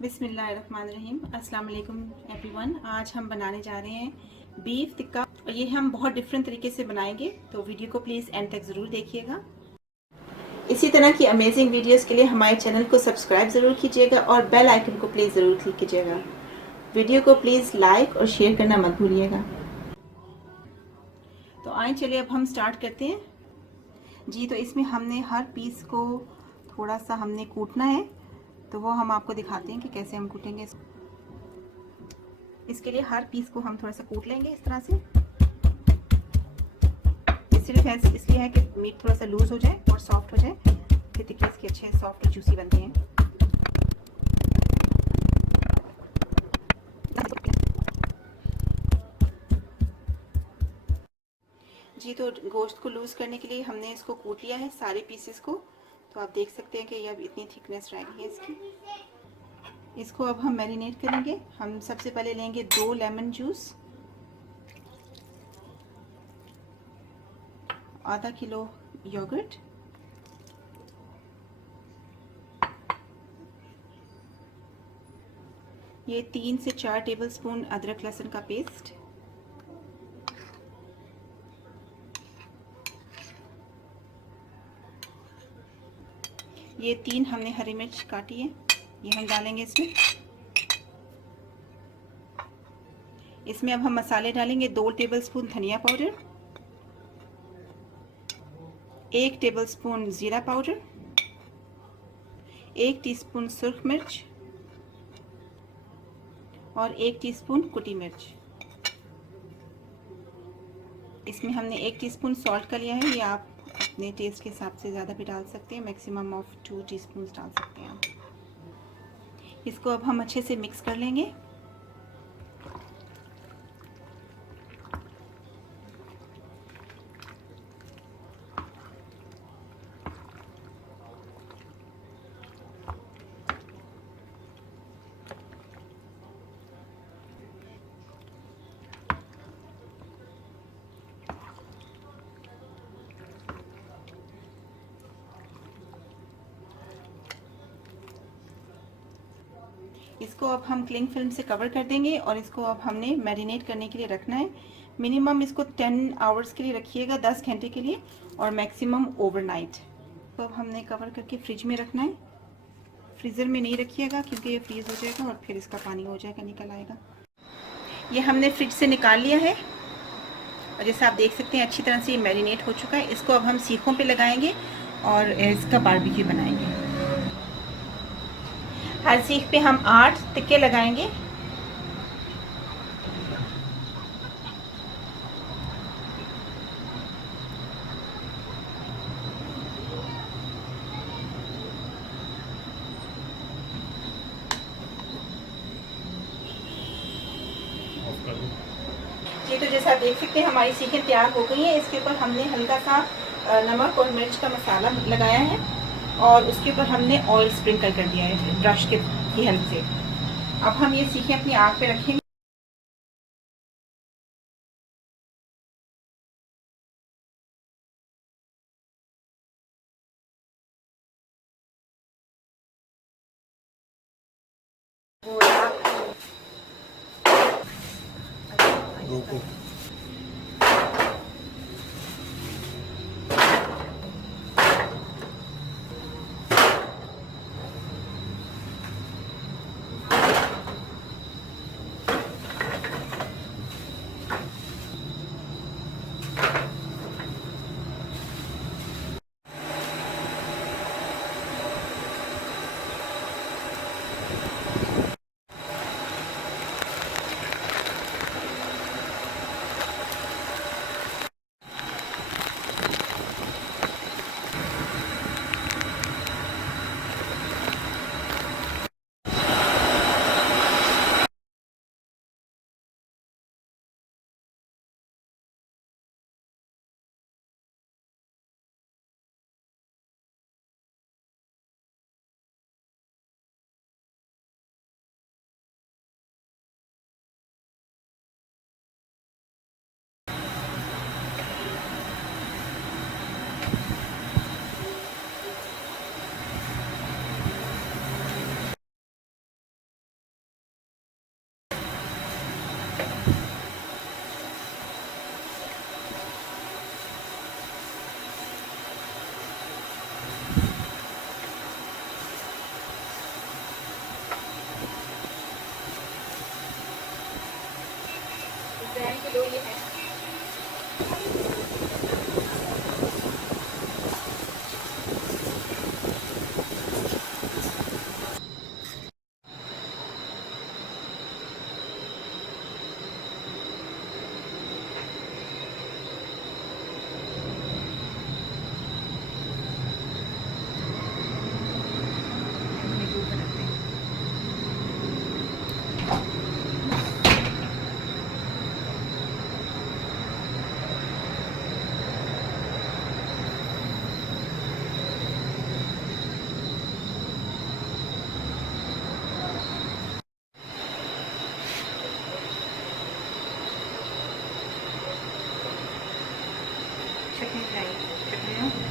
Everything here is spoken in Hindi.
बिस्मिल्लाहिर्रहमानिर्रहीम। अस्सलाम वालेकुम एवरीवन। आज हम बनाने जा रहे हैं बीफ टिक्का और ये हम बहुत डिफरेंट तरीके से बनाएंगे, तो वीडियो को प्लीज़ एंड तक ज़रूर देखिएगा। इसी तरह की अमेजिंग वीडियोस के लिए हमारे चैनल को सब्सक्राइब ज़रूर कीजिएगा और बेल आइकन को प्लीज़ ज़रूर क्लिक कीजिएगा। वीडियो को प्लीज़ लाइक और शेयर करना मत भूलिएगा। तो आइए चलिए अब हम स्टार्ट करते हैं जी। तो इसमें हमने हर पीस को थोड़ा सा हमने कूटना है, तो वो हम आपको दिखाते हैं कि कैसे हम कूटेंगे। इसके लिए हर पीस को हम थोड़ा सा कूट लेंगे इस तरह से। सिर्फ ऐसे इसलिए है कि मीट थोड़ा सा लूज हो जाए और सॉफ्ट हो जाए, फिर टिक्के इसके अच्छे सॉफ्ट और जूसी बनते हैं। जी, तो गोश्त को लूज करने के लिए हमने इसको कूट लिया है सारे पीसेस को। तो आप देख सकते हैं कि ये अब इतनी थिकनेस रह गई है इसकी। इसको अब हम मैरिनेट करेंगे। हम सबसे पहले लेंगे 2 लेमन जूस, आधा किलो योगर्ट, ये 3 से 4 टेबलस्पून अदरक लहसुन का पेस्ट, ये 3 हमने हरी मिर्च काटी है, ये हम डालेंगे इसमें। इसमें अब हम मसाले डालेंगे 2 टेबलस्पून धनिया पाउडर, 1 टेबलस्पून ज़ीरा पाउडर, 1 टीस्पून सुर्ख मिर्च और 1 टीस्पून कुटी मिर्च। इसमें हमने 1 टीस्पून सॉल्ट का लिया है, ये आप अपने टेस्ट के हिसाब से ज़्यादा भी डाल सकते हैं, मैक्सिमम ऑफ 2 टीस्पून डाल सकते हैं आप। इसको अब हम अच्छे से मिक्स कर लेंगे। इसको अब हम क्लिंग फिल्म से कवर कर देंगे और इसको अब हमने मैरिनेट करने के लिए रखना है। मिनिमम इसको 10 आवर्स के लिए रखिएगा, 10 घंटे के लिए, और मैक्सिमम ओवरनाइट। तो अब हमने कवर करके फ्रिज में रखना है। फ्रीज़र में नहीं रखिएगा क्योंकि ये फ्रीज़ हो जाएगा और फिर इसका पानी हो जाएगा, निकल आएगा। ये हमने फ्रिज से निकाल लिया है और जैसे आप देख सकते हैं अच्छी तरह से ये मैरिनेट हो चुका है। इसको अब हम सीखों पे लगाएंगे और इसका बारबेक्यू बनाएंगे। हर सीख पे हम 8 टिक्के लगाएंगे। जी, तो जैसा आप देख सकते हैं हमारी सीखें तैयार हो गई हैं। इसके ऊपर हमने हल्का सा नमक और मिर्च का मसाला लगाया है और उसके ऊपर हमने ऑयल स्प्रिंकल कर दिया है ब्रश की हेल्प से। अब हम ये सीखें अपनी आग पे रखेंगे। ब्रांड के दो ये है। चटनी चाहिए, चटनी ना